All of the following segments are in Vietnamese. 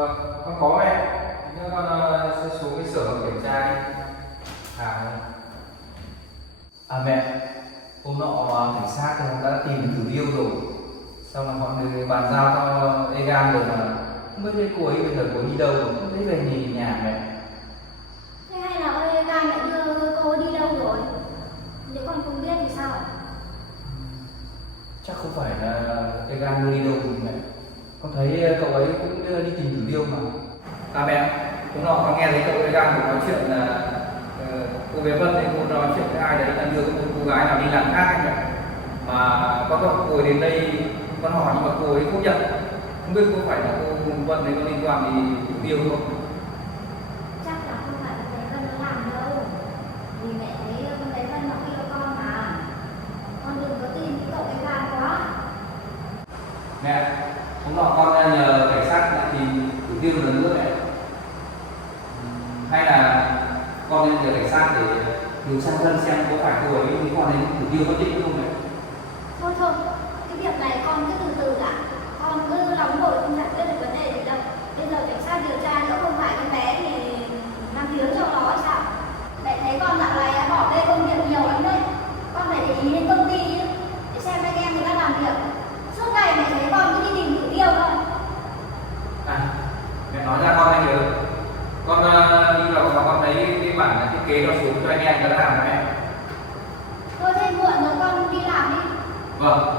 Vâng, con có mẹ. Thế con sẽ xuống cái xưởng kiểm tra đi. À, mẹ, hôm nọ cảnh sát đã tìm được thử yêu rồi. Xong là mọi người bàn giao cho Egan rồi mà không biết thấy cô ấy bây giờ cô ấy đi đâu rồi, không thấy về nhà mẹ. Thế hay là ơi Cam lại đưa cô đi đâu rồi? Nếu con không biết thì sao ạ? Chắc không phải là Egan đưa đi đâu rồi mẹ. Con thấy cậu ấy cũng đi tìm thử yêu mà. À mẹ, hôm nọ con nghe thấy cậu Egan cũng nói chuyện là cô bé Vân ấy muốn nói chuyện với ai đấy là đưa một cô gái nào đi làm khác anh ạ. Mà có gặp cô ấy đến đây con hỏi nhưng mà cô ấy không nhận. Không biết có phải là cô Vân đấy có liên quan thì yêu không? Chắc là không phải là bé Vân nó làm đâu. Vì mẹ thấy con bé Vân nó yêu con mà. Con đừng có tin cái cậu ấy Cam quá. Mẹ, hôm nọ con nhờ cảnh sát lại tìm thử tiêu một lần nữa mẹ. Hay là con nên nhờ cảnh sát để điều tra thân xem có phải cô ấy liên quan đến thử tiêu có định không mẹ? Thôi, cái việc này con cứ từ từ đã. Con cứ nóng vội không giải quyết được vấn đề gì đâu. Bây giờ cảnh sát điều tra nếu không phải con bé thì làm tiếng cho nó sao? Mẹ thấy con dạo này bỏ bê công việc nhiều lắm đấy. Con phải để ý đến công ty ấy, để xem anh em người ta làm việc. Suốt ngày mẹ thấy con cứ đi tìm thử yêu thôi. À, mẹ nói ra con mới nhớ. Con đi vào phòng con thấy cái bản thiết kế cho xuống cho anh em người ta làm mẹ. Thôi thế muộn rồi con đi làm đi. Vâng.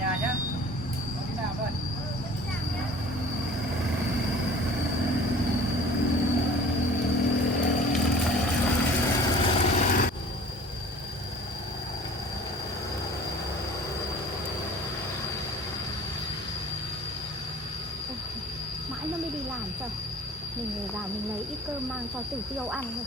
Nhà nhá. Con đi làm thôi. Mãi nó mới đi làm sao? Mình về vào mình lấy ít cơm mang cho Tử Tiêu ăn thôi.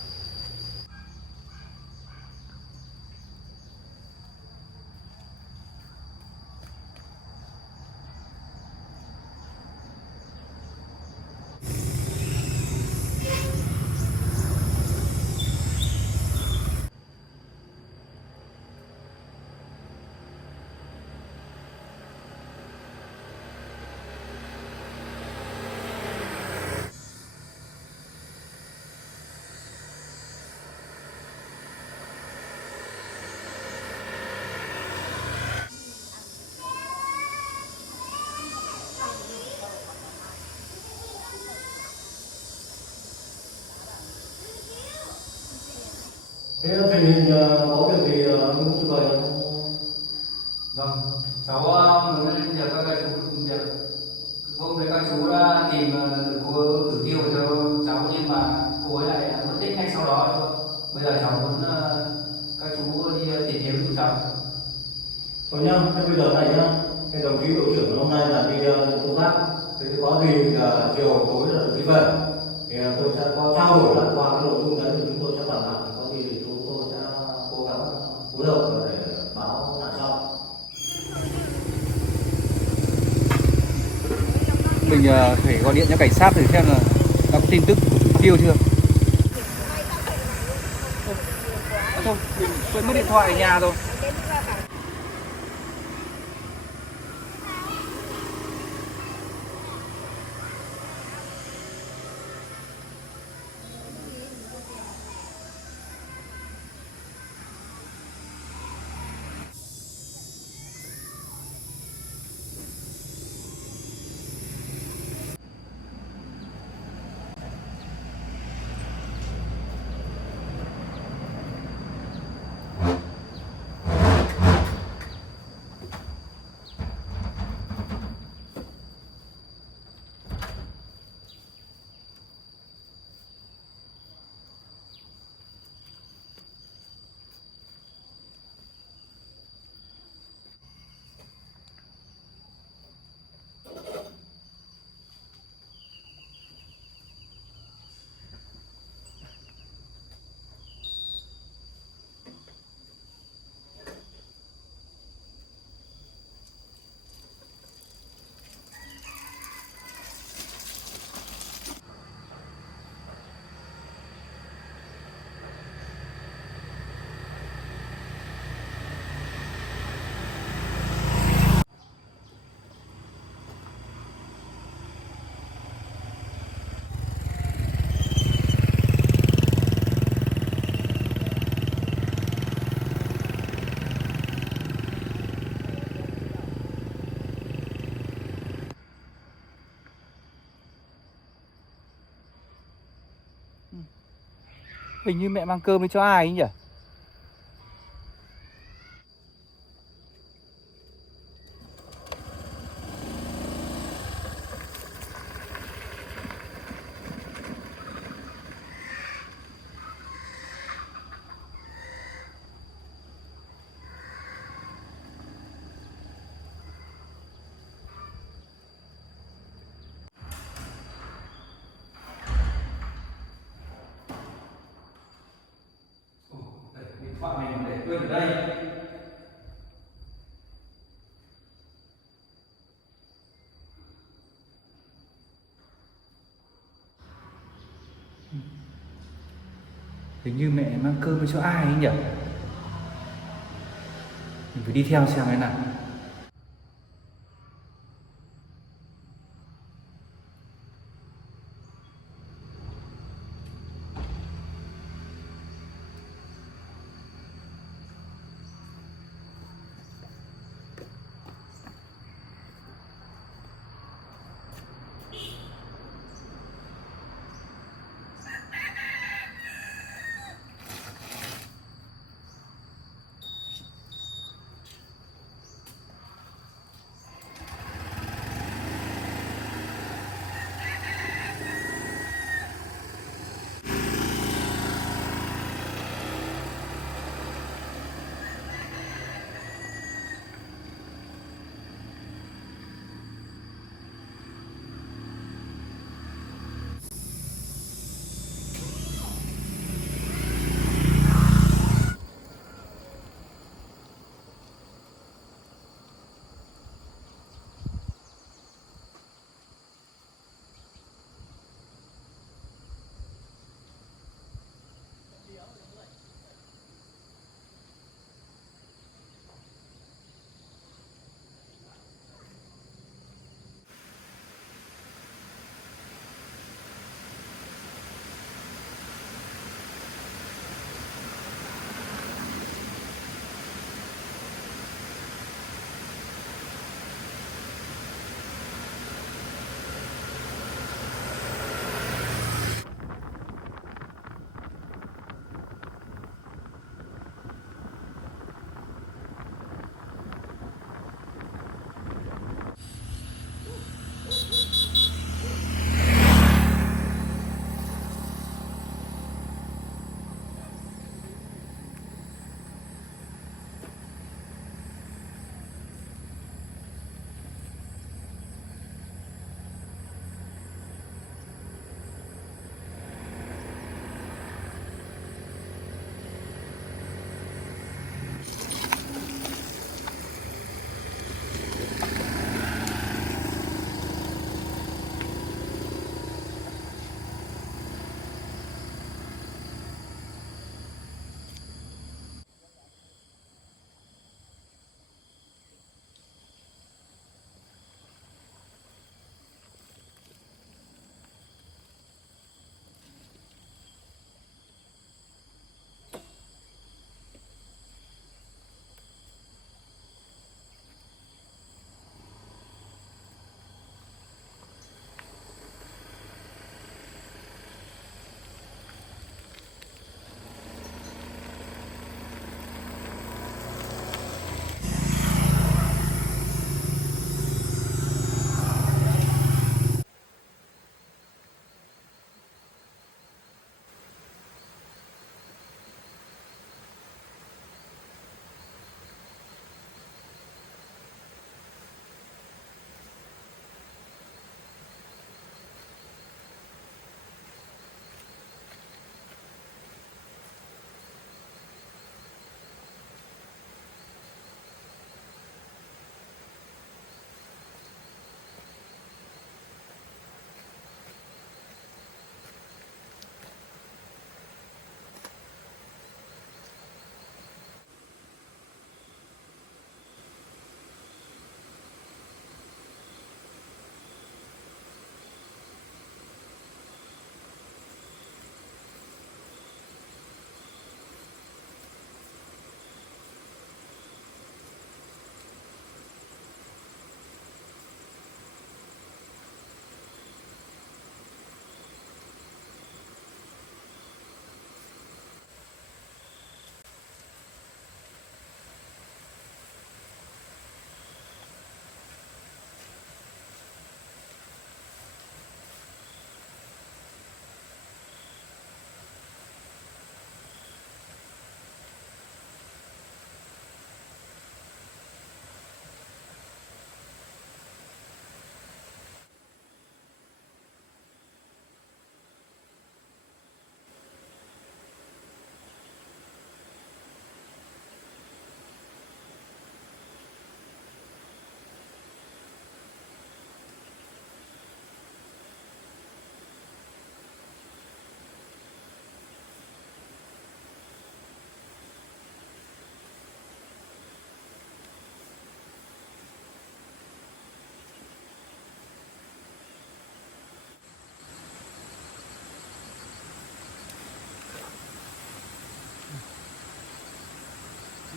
Thế tình hình có việc gì muốn chưa vậy? Vâng, cháu muốn nhờ các chú việc. Hôm đấy các chú đã tìm được cô Tử Tiêu cho cháu nhưng mà cô ấy lại mất tích ngay sau đó. Bây giờ cháu muốn các chú đi tìm kiếm giúp cháu. Thôi nhá, thế bây giờ này nhá, cái đồng chí đội trưởng hôm nay là đi công tác, thế thì có gì chiều tối là đi về, thì tôi sẽ có trao đổi lại qua cái nội dung đấy thì chúng tôi sẽ làm lại, có gì thì chúng tôi sẽ cố gắng phối hợp để báo lại sau. Mình phải gọi điện cho cảnh sát để xem là đã có tin tức của Tử Tiêu chưa. Thôi, mình quên mất điện thoại ở nhà rồi. Hình như mẹ mang cơm đi cho ai ấy nhỉ? Điện thoại mình để quên ở đây. Hình như mẹ mang cơm đi cho ai ấy nhỉ? Mình phải đi theo xem cái nào.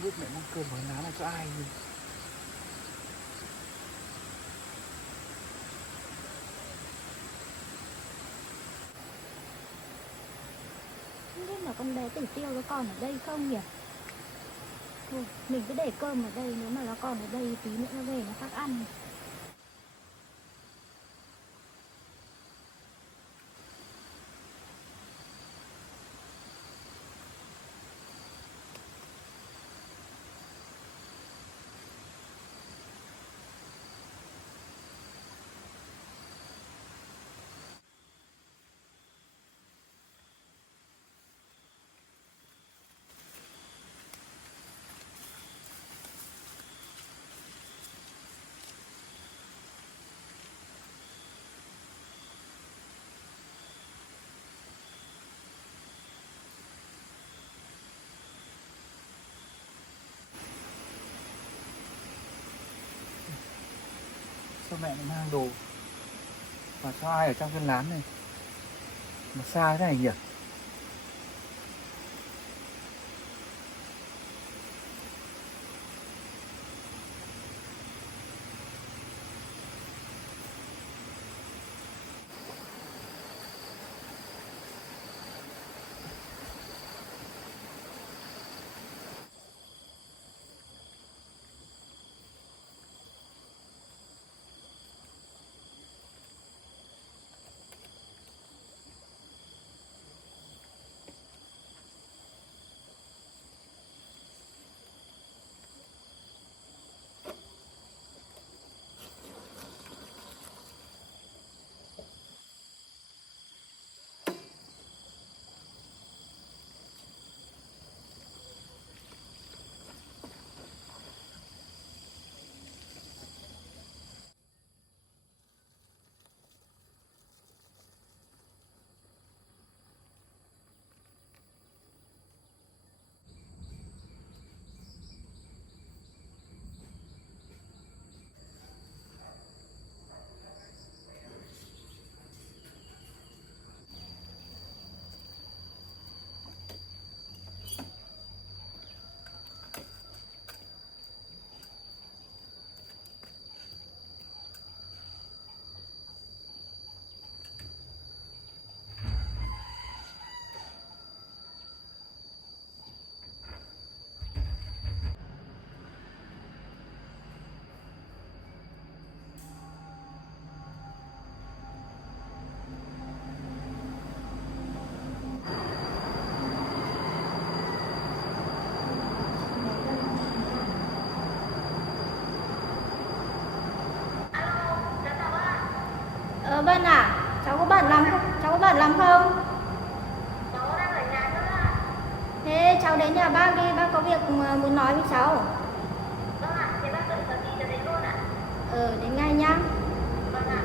Không biết mẹ mang cơm với lá này cho ai nhỉ? Không biết là con bé Tử Tiêu nó còn ở đây không nhỉ? Thôi, mình cứ để cơm ở đây, nếu mà nó còn ở đây tí nữa nó về nó phát ăn. Sao mẹ lại mang đồ mà cho ai ở trong cái lán này mà xa thế này nhỉ? Vân à, cháu có bận lắm không? Cháu có bận lắm không? Cháu đang ở nhà thôi ạ. Thế cháu đến nhà bác đi, bác có việc muốn nói với cháu. Vâng ạ, thế bác đợi giờ gì cho đến luôn ạ. Đến ngay nhá. Vâng ạ.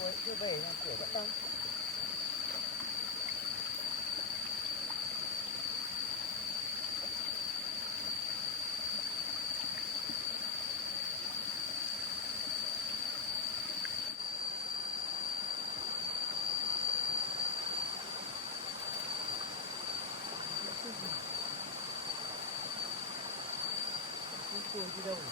Tôi chưa về nhà cửa vẫn đông. Tôi đi đâu rồi?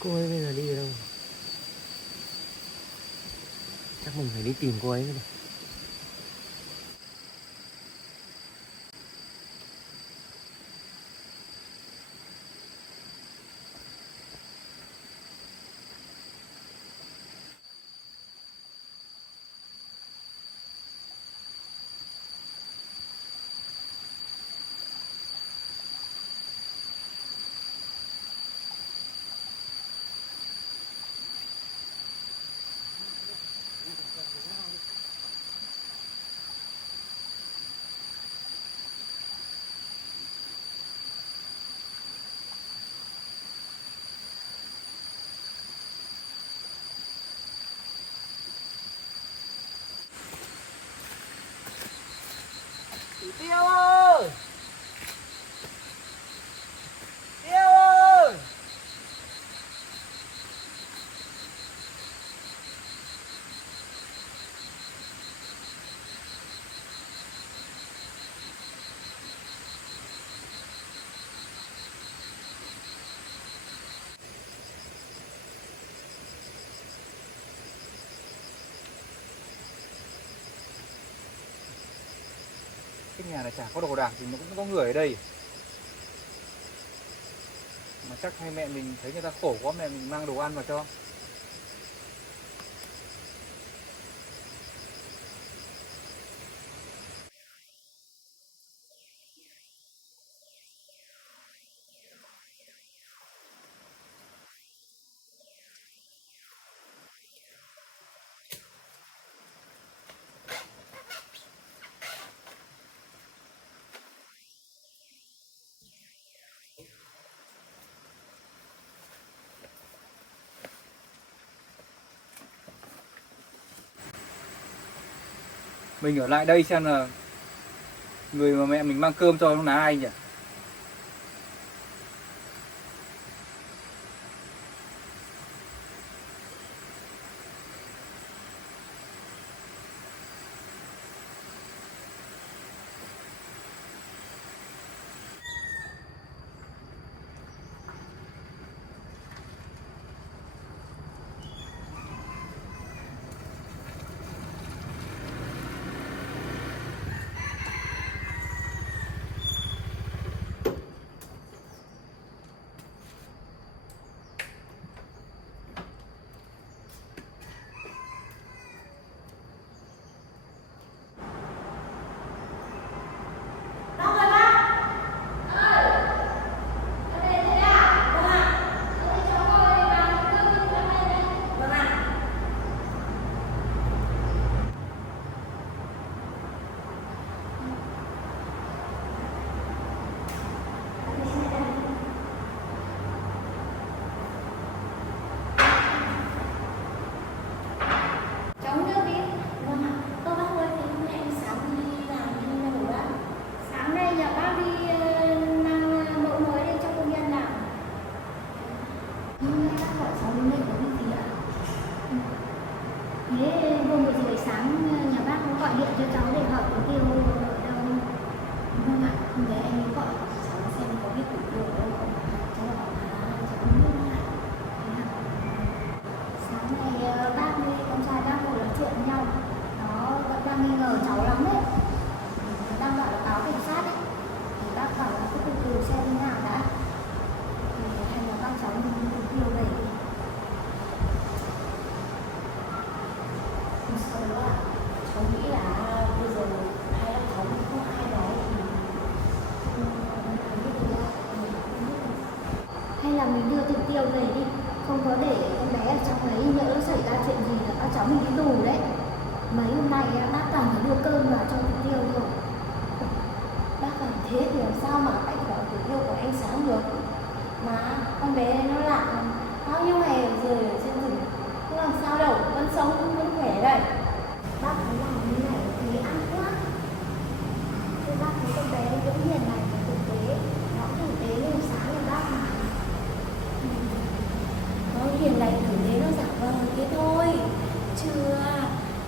Cô ấy bây giờ đi ở đâu? Chắc mình phải đi tìm cô ấy mới được. Chị Tiêu ơi! Tiêu ơi! Cái nhà này chả có đồ đạc thì nó cũng có người ở đây. Mà chắc hay mẹ mình thấy người ta khổ quá, mẹ mình mang đồ ăn vào cho. Mình ở lại đây xem là người mà mẹ mình mang cơm cho nó là ai nhỉ? Cháu uống nước đi. Vâng ạ. Bác ơi, thì hôm nay sáng đi làm đi đâu bác? Sáng nay nhà bác đi mang mẫu mới lên cho công nhân làm. Nhưng bác gọi cháu đến đây có việc gì ạ? Thế hôm vừa rồi sáng nhà bác có gọi điện cho cháu để hỏi có Tiêu ở đâu không? Vâng ạ. Hôm đấy anh ấy gọi cháu xem có biết của Tiêu ở đâu không? Cháu bảo là cháu không biết ạ. Sáng nay bác với con trai bác ngồi nói chuyện với nhau, nó vẫn đang nghi ngờ cháu lắm đấy, nó đang bảo là báo cảnh sát đấy, thì bác bảo là cứ từ từ xem thế nào đã, thì hay là các cháu mình đi Tiêu về. Sau đó ạ, cháu nghĩ là bây giờ hai các cháu không ai nói thì không biết được đâu. Hay là mình đưa Thịnh Tiêu về đi, không có để con bé ở trong ấy nhỡ nó xảy ra chuyện gì là các cháu mình đi tù đấy. Mấy hôm nay bác toàn phải đưa cơm vào cho Thịnh Tiêu thôi. Bác làm thế thì làm sao mà anh bảo Thịnh Tiêu của anh Sáng được. Mà con bé nó lạng bao nhiêu ngày rồi ở trên rừng, không làm sao đâu, vẫn sống vẫn khỏe đây. Bác thấy làm như này thì ăn quá. Thế bác thấy con bé nó cũng hiền lành và tử tế, nó tử tế như Sáng nhà bác mà. Nó hiền lành tử tế, nó giả vờ thế thôi. Chưa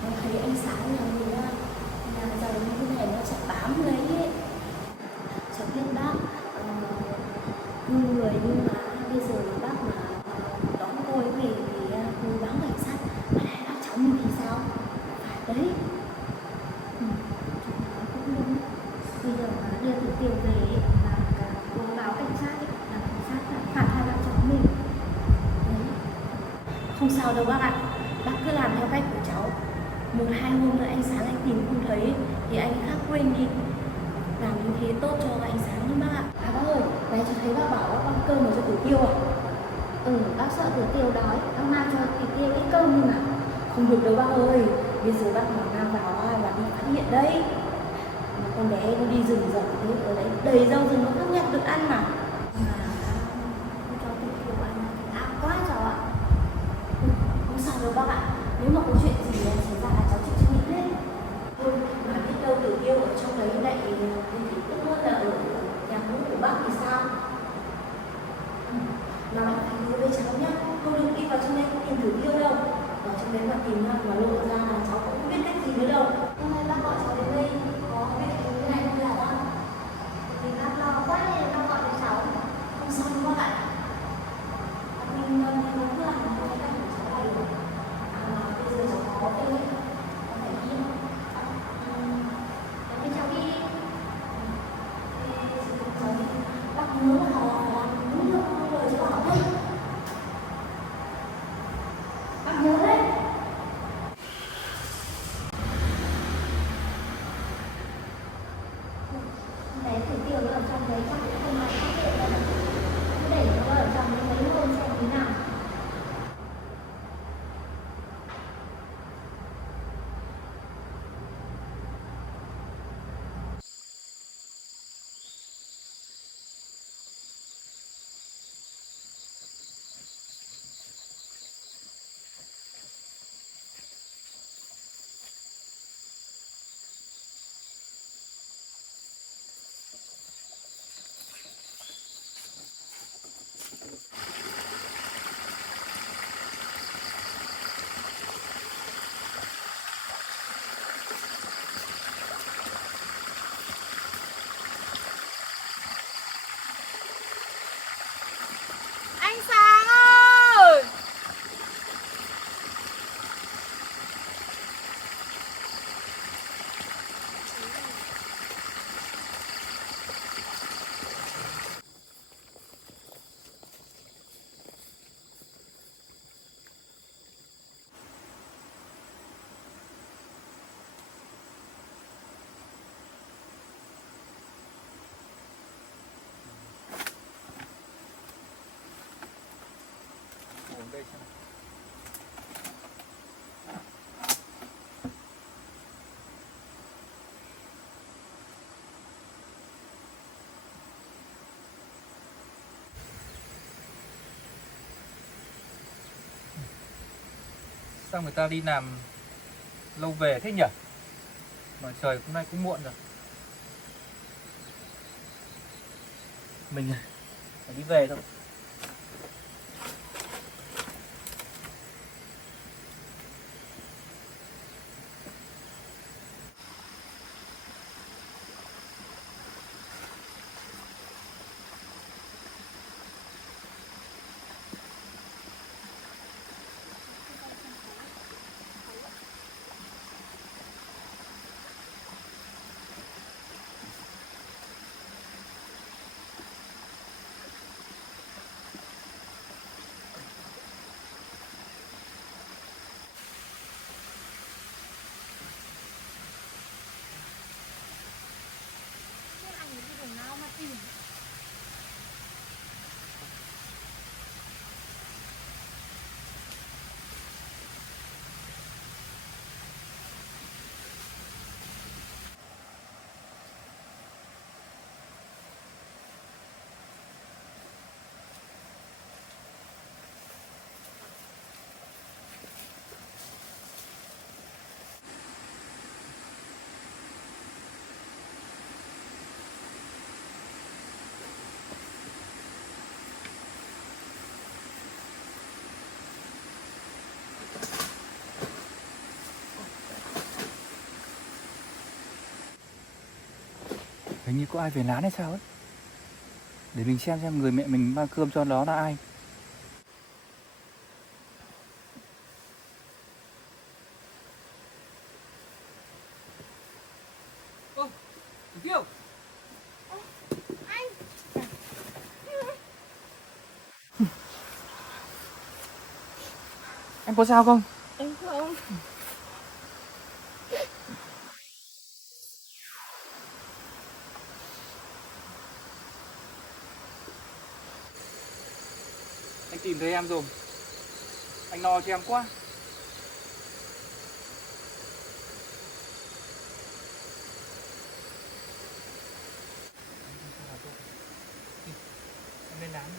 nó thấy anh Sáng nhà mình là giàu như thế này nó sẽ bám lấy ấy. Cháu biết bác người nhưng mà bây giờ bác mà bây giờ mà đưa tử tiêu về ấy, là báo báo cảnh sát ấy, là cảnh sát là phạt hai vợ chồng mình. Đấy. Không sao đâu bác ạ. Bác cứ làm theo cách của cháu. 1-2 hôm nữa anh Sáng anh tìm không thấy thì anh khác quên đi. Làm như thế tốt cho anh Sáng chứ bác ạ. À bác ơi, nãy cháu thấy bác bảo bác ăn cơm vào cho Tử Tiêu à? Bác sợ tử tiêu đói, bác mang cho tử tiêu ít cơm đi mà. Không được đâu bác ơi. Bây giờ bác mà mang vào là bị phát hiện đấy. Mà con bé nó đi rừng rậm thế ở đấy đầy rau rừng nó không nhặt được ăn mà. Mà không cho tử tiêu ăn thì ác quá cháu ạ. Không sao đâu bác ạ. Nếu mà có chuyện gì xảy ra là cháu chịu trách nhiệm hết. Thôi mà biết đâu Tử Tiêu ở trong đấy lại tốt hơn là ở nhà cũ của bác thì sao? Mà bác phải hứa với cháu nhá, không được đi vào trong đấy tìm Tử Tiêu đâu. Ở trong đấy mà tìm ra mà lộ ra là cháu cũng không biết cách gì nữa đâu. Hôm nay bác gọi cháu đến đây có việc gì thế này không là bác? Vì bác lo quá nên bác gọi cho cháu. Không sao đâu bác ạ. Mình cứ làm theo cách của cháu là được. À mà bây giờ cháu có việc ấy, cháu phải đi. Để cháu đi. Cháu đi. Bác nhớ là làm đúng được lời cháu bảo đấy. Bác nhớ đấy. Bé tử tiêu nó ở trong đấy chắc cũng không ai phát hiện ra được. Cứ để nó ở trong đấy mấy hôm xem thế nào. Anh Sáng ơi! Ngồi đây xem nào. Sao người ta đi làm lâu về thế nhỉ? Mà trời hôm nay cũng muộn rồi. Mình phải đi về thôi. Anh ấy đi đường nào mà tìm. Hình như có ai về lán hay sao ấy. Để mình xem người mẹ mình mang cơm cho nó là ai. Ô, Tử Tiêu, có sao không? Em không. Anh tìm thấy em rồi. Anh lo cho em quá. Em lên đám đi.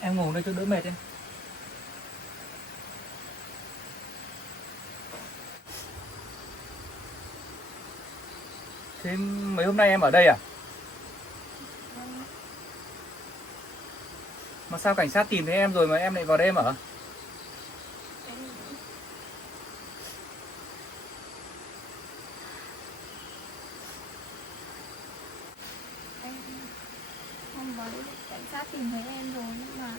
Em ngủ đây cho đỡ mệt em. Thế mấy hôm nay em ở đây à? Mà sao cảnh sát tìm thấy em rồi mà em lại vào đây em ở? Em hôm mới cảnh sát tìm thấy em rồi, nhưng mà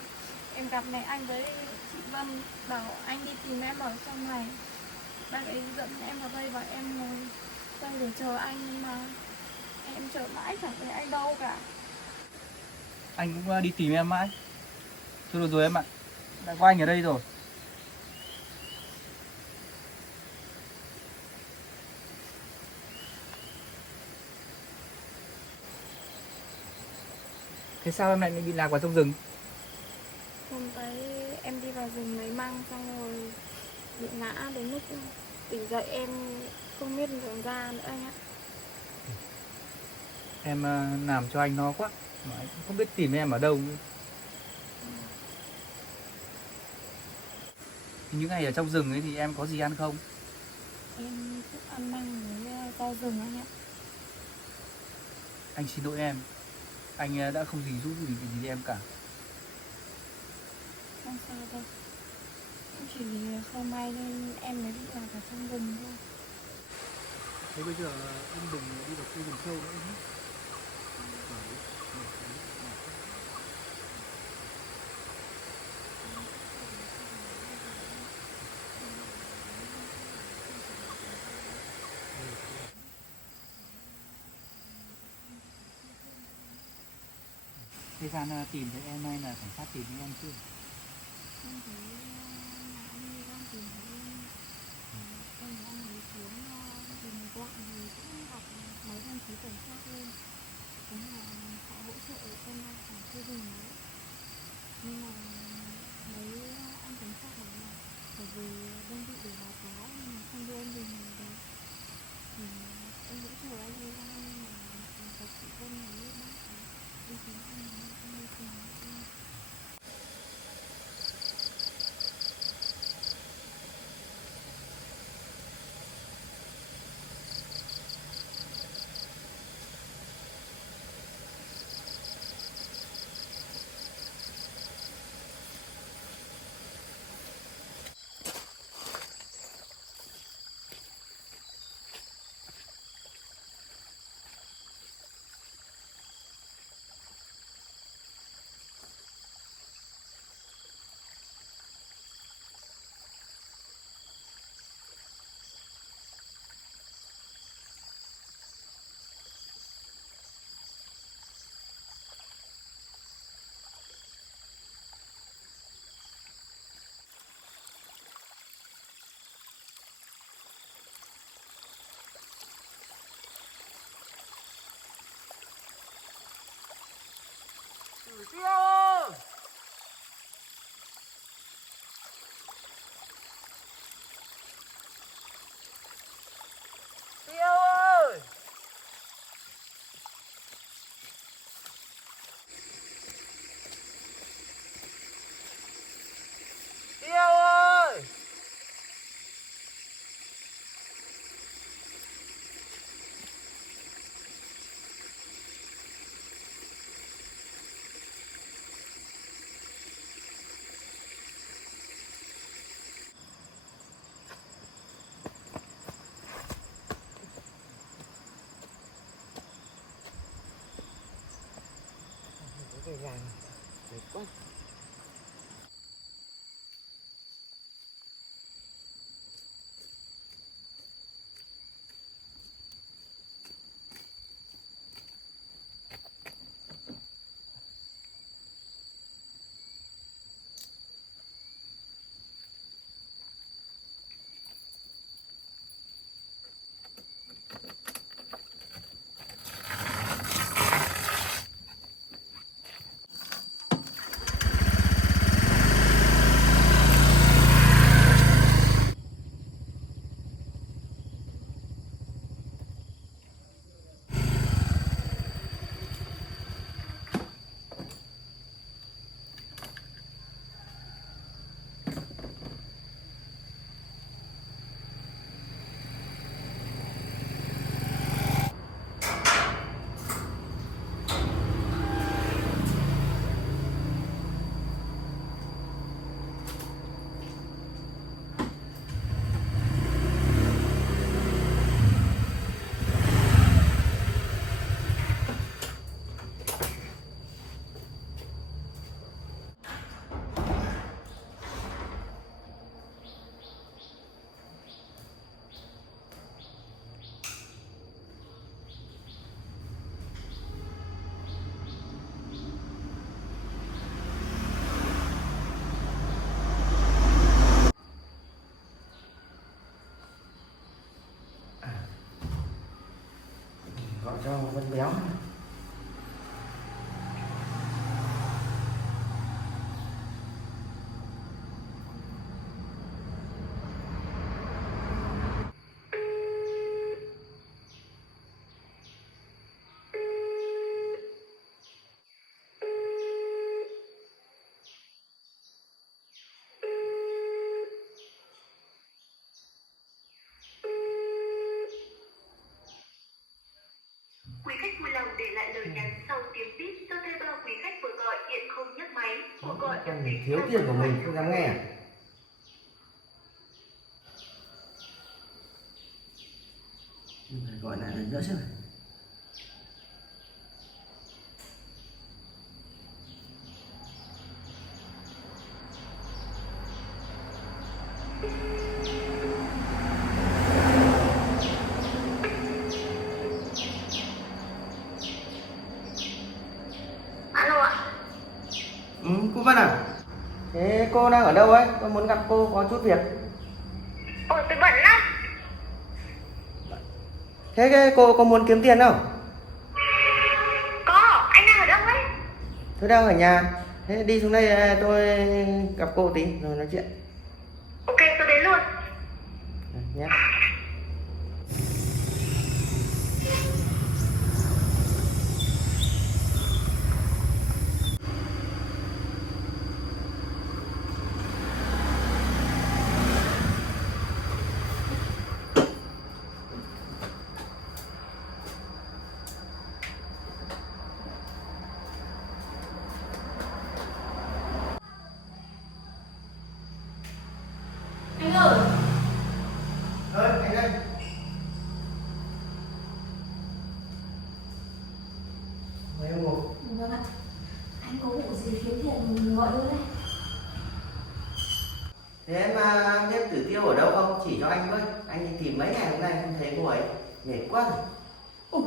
em gặp mẹ anh với chị Vân bảo anh đi tìm em ở trong này. Bác ấy dẫn em vào đây và em ngồi đây để chờ anh, nhưng mà em chờ mãi chẳng thấy anh đâu cả. Anh cũng đi tìm em mãi. Thôi được rồi em ạ. Đã có anh ở đây rồi. Thế sao em lại bị lạc vào trong rừng? Hôm đấy em đi vào rừng lấy măng xong rồi bị ngã đến lúc tỉnh dậy em không biết đường ra nữa anh ạ. Em làm cho anh lo quá. Mà anh cũng không biết tìm em ở đâu nữa. Những ngày ở trong rừng ấy thì em có gì ăn không? Em thích ăn măng với rau rừng anh ạ. Anh xin lỗi em. Anh đã không gì giúp gì em cả. Không sao đâu. Cũng chỉ vì không may nên em mới bị lạc ở trong rừng thôi. Thế bây giờ em đừng đi vào khu rừng sâu nữa nhé. Thời gian tìm thấy em hay là cảnh sát tìm thấy em chưa? Em thấy nhà anh ấy đang tìm thấy em. Em thấy anh ấy xuống tìm một đoạn thì cũng gặp mấy đồng chí cảnh sát lên. Thế là họ hỗ trợ cho nhau ở khu rừng đấy. Nhưng mà mấy anh cảnh sát bảo là bởi vì đơn vị để báo cáo nhưng mà không đưa em về nhà được. Thì em cũng chờ anh ấy ra, nhưng mà có chị Vân ấy bác ấy đi tìm anh ấy, em đi tìm anh. Tiêu! Tiêu ơi! Tiêu ơi! Mệt quá. Gọi cho Vân Béo. Quý khách vui lòng để lại lời nhắn sau tiếng bíp do thuê bao quý khách vừa gọi hiện không nhấc máy. Cuộc gọi được Mình thiếu tiền của mình không dám nghe à? Phải gọi lại lần nữa xem nào. Alo ạ. Cô Vân à? Thế cô đang ở đâu ấy? Tôi muốn gặp cô có chút việc. Ôi tôi bận lắm. Thế cô có muốn kiếm tiền không? Có, anh đang ở đâu ấy? Tôi đang ở nhà. Thế đi xuống đây tôi gặp cô tí rồi nói chuyện. Ok, tôi đến luôn. Nhé. Anh ơi, Anh ơi. Mấy ông ngủ. vâng ạ. Anh có vụ gì thiếu tiền gọi luôn đấy. Thế em biết Tử Tiêu ở đâu không? Chỉ cho anh với. Anh đi tìm mấy ngày hôm nay không thấy cô ấy. Mệt quá rồi. Ủa,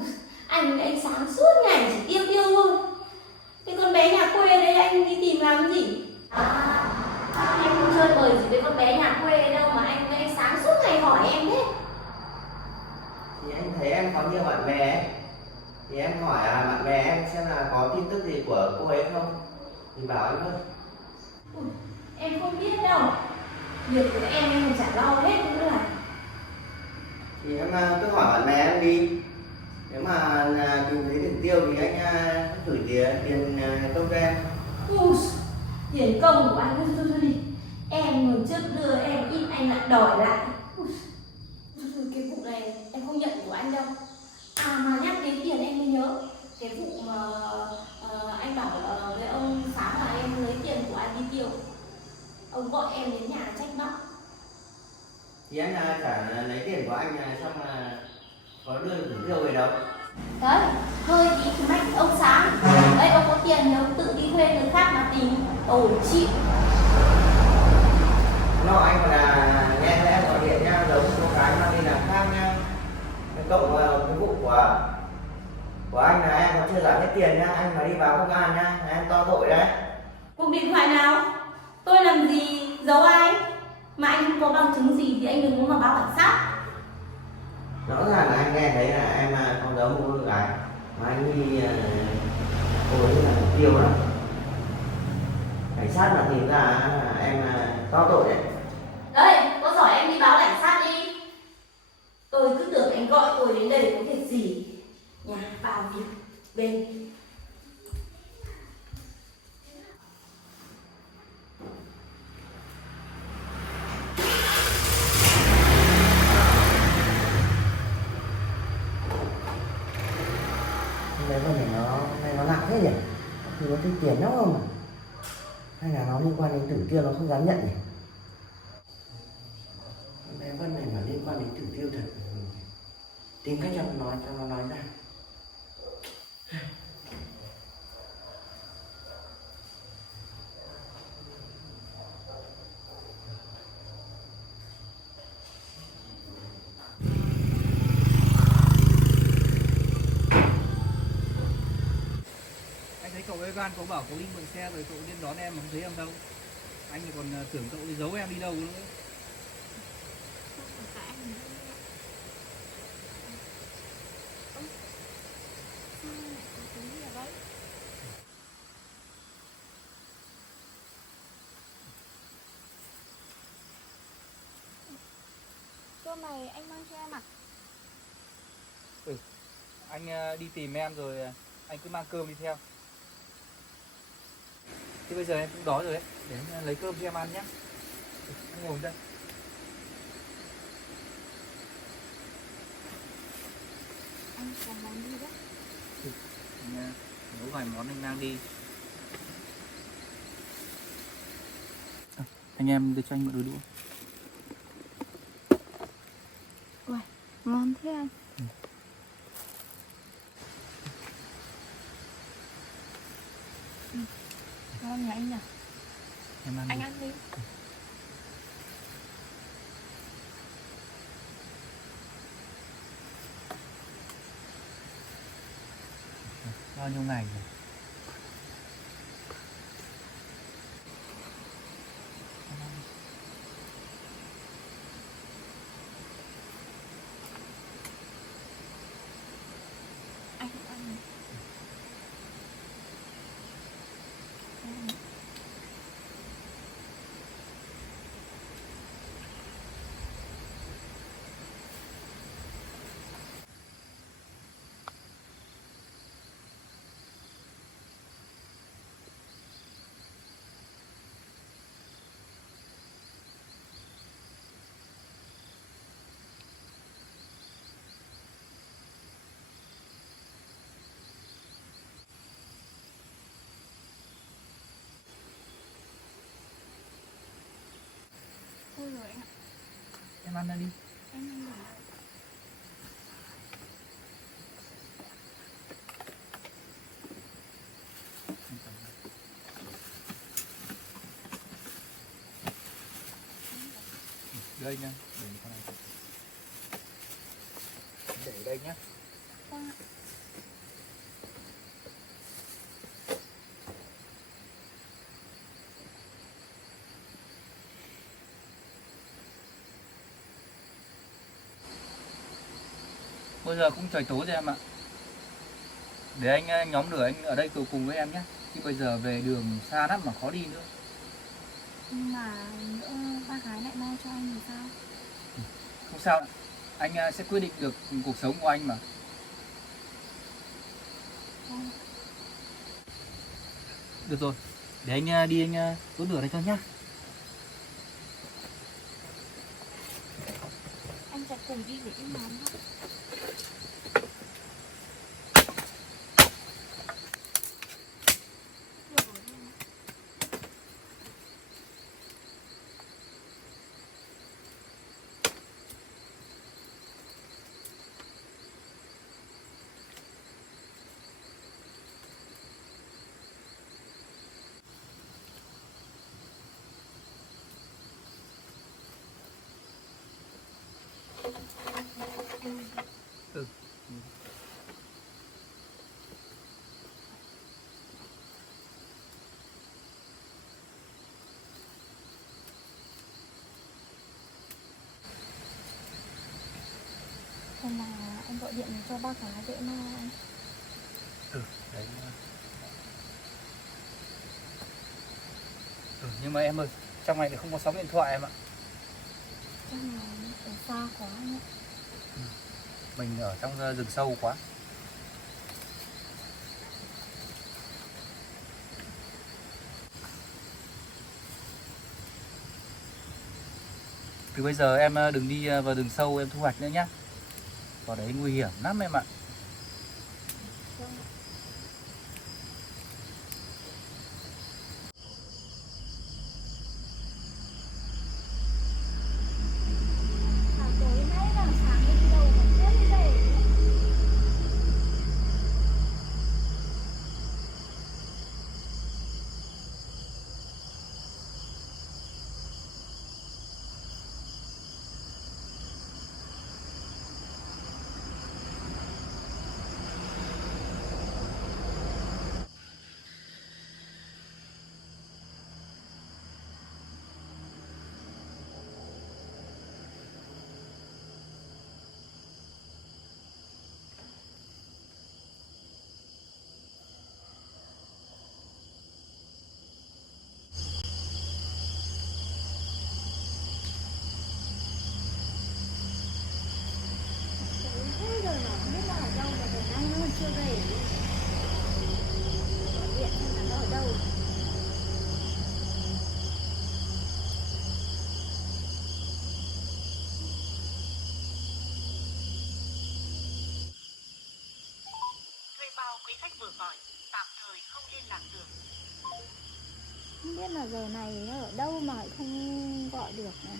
anh sáng suốt ngày chỉ tiêu tiêu thôi. Cái con bé nhà quê đấy anh đi tìm làm cái gì? Anh không chơi bời gì với con bé nhà quê đâu mà anh sáng suốt ngày hỏi em thế. Thì anh thấy em có nhiều bạn bè ấy. Thì em hỏi bạn bè em xem là có tin tức gì của cô ấy không. Thì bảo anh thôi. Ui, em không biết đâu. Việc của em không trả lo hết nữa là. Thì em cứ hỏi bạn bè em đi. Nếu mà tìm thấy Tử Tiêu thì anh gửi tiền công cho em. Ui, tiền công của anh thôi đi. Em lần trước đưa em ít anh lại đòi lại. Ui, cái vụ này em không nhận của anh đâu. À mà nhắc đến tiền em mới nhớ. Cái vụ mà anh bảo với ông Sáng là em lấy tiền của anh đi tiêu. Ông gọi em đến nhà trách móc. Thì anh trả lấy tiền của anh xong là có đưa Tử Tiêu về đâu. Đấy, hơi tí thì mách ông Sáng. Đấy, ông có tiền thì ông tự đi thuê người khác mà tìm. Ôi chịu. Nó anh còn là nghe thấy em gọi điện nha, giống cô gái mà đi làm khác nha. Cộng cái vụ của anh là em còn chưa trả hết tiền nhá, anh mà đi báo công an nhá, là em to tội đấy. Cuộc điện thoại nào? Tôi làm gì giấu ai? Mà anh không có bằng chứng gì thì anh đừng có mà báo cảnh sát. Rõ ràng là anh nghe thấy là em không giống một cô gái mà anh đi cô ấy là mục tiêu đó. Cảnh sát mà tìm ra là em to tội đấy. Đấy, có giỏi em đi báo cảnh sát đi. Tôi cứ tưởng anh gọi tôi đến đây có việc gì. Nhà vào việc bên. Đấy con này nó nặng thế nhỉ? Thì nó thích tiền lắm không à? Hay là nó liên quan đến Tử Tiêu nó không dám nhận nhỉ? Bé Vân này mà liên quan đến Tử Tiêu thật, tìm cách cho nó nói ra. Anh thấy cậu Evan có bảo cậu đi mượn xe rồi cậu đến đón em mà không thấy em đâu. Anh thì còn tưởng cậu đi giấu em đi đâu nữa. Không phải anh nữa. Ơ, sao lại có cái gì ở đấy? Cơm này anh mang cho em à? Anh đi tìm em rồi anh cứ mang cơm đi theo. Thế bây giờ em cũng đói rồi đấy, để anh lấy cơm cho em ăn nhé. Anh ngồi đây. Anh có món gì đấy? Anh nấu vài món anh mang đi. Anh em đưa cho anh một đôi đũa. Uầy, ngon thế anh. Ngon nhỉ anh nhỉ? Em ăn Anh đi. ăn đi. Bao nhiêu ngày rồi? Anh cũng ăn đi. Thôi rồi anh ạ. Em ăn đi. Em ăn rồi. Đây nha, để con này. Để ở đây nhé. Vâng ạ. Bây giờ cũng trời tối rồi em ạ. Để anh nhóm lửa anh ở đây cùng với em nhé. Chứ bây giờ về đường xa lắm mà khó đi nữa. Nhưng mà nhỡ ba gái lại lo cho anh thì sao? Không sao, anh sẽ quyết định được cuộc sống của anh mà. Vâng. Được rồi, để anh đi anh đốt lửa đây cho nhá. Anh sẽ cùng đi để em làm thôi. Được rồi em ạ. Hay là anh gọi điện cho bác gái để mà anh. Đấy. Nhưng mà em ơi, trong này thì không có sóng điện thoại em ạ. Chắc là ở xa quá anh ạ. Mình ở trong rừng sâu quá. Từ bây giờ em đừng đi vào rừng sâu em thu hoạch nữa nhá. Vào đấy nguy hiểm lắm em ạ. Mà tối nay là sáng đi đâu mà chết như vậy. Thế giờ nó không biết nó ở đâu mà giờ nay nó còn chưa về. Gọi điện xem là nó ở đâu. Thuê bao quý khách vừa gọi, tạm thời không liên lạc được. Không biết là giờ này nó ở đâu mà lại không gọi được này.